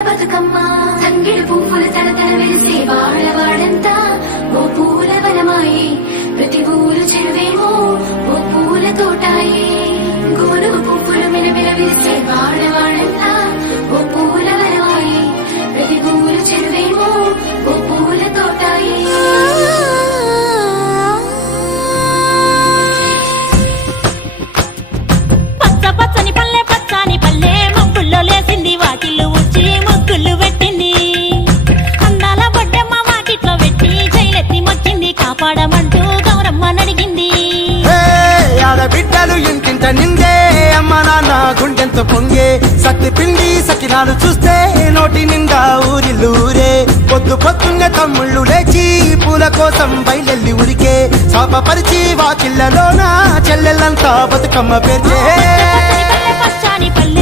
బతుకమ్మ సంగిడి పువ్వుల తలతల వెలిసే వాడవాడంతా ఓ పూల వనమాయి ప్రతి ఊరు చెరువేమో ఓ పూల తోటాయి గోరు పువ్వులు మిలమిల విరిసే వాడవాడంతా ఓ పూల వనమాయి ప్రతి ఊరు చెరువేమో ఓ పూల తోటాయి పచ్చ పచ్చని పల్లె పచ్చని పల్లె మబ్బుల్లో లేసింది వాకిళ్ళు ఉచ్చి ముగ్గులు పెట్టింది అందాల బొడ్డమ్మ వాకిట్లో పెట్టి జైలెత్తి మొచ్చింది కాపాడమంటూ గౌరమ్మ నడిగింది ఆడబిడ్డలు ఇంటింట నిందే అమ్మ నాన్న గుండెంతో పొంగే సత్తి పిండి సకినాలు చూస్తే నోటి నిండా ఊరిల్లూరే పొద్దు పొద్దున్నే తమ్ముళ్ళు లేచి పూల కోసం బయలెల్లి ఉరికే శాపపరిచి వాకిళ్లలోన చెల్లెళ్ళంతా బతుకమ్మ పేర్చే పచ్చని పల్లె